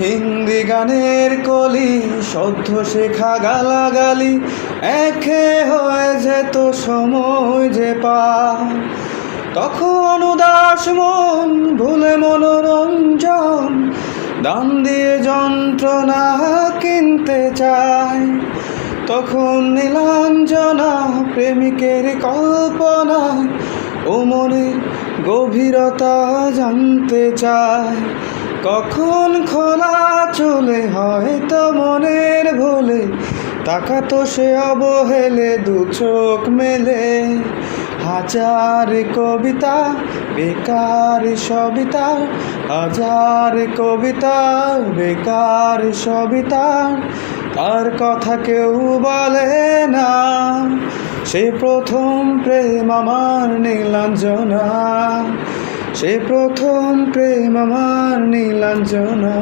হিন্দি গানের কলি সদ্য শেখা গালাগালি একে হয়ে যেত সময় যে পার। তখন উদাস মন ভুলে মনোরঞ্জন দাম দিয়ে যন্ত্রণা কিনতে চায়। তখন নীলাঞ্জনা প্রেমিকের কল্পনা ও মনের গভীরতা জানতে চায়। কখন খোলা চলে হয়তো মনের ভুলে তাকাতো সে অবহেলে দু চোখ মেলে। হাজার কবিতা বেকার সবিতা, হাজার কবিতা বেকার সবিতা, তার কথা কেউ বলে না। সে প্রথম প্রেম আমার নীলাঞ্জনা, সে প্রথম প্রেম আমার নীলাঞ্জনা।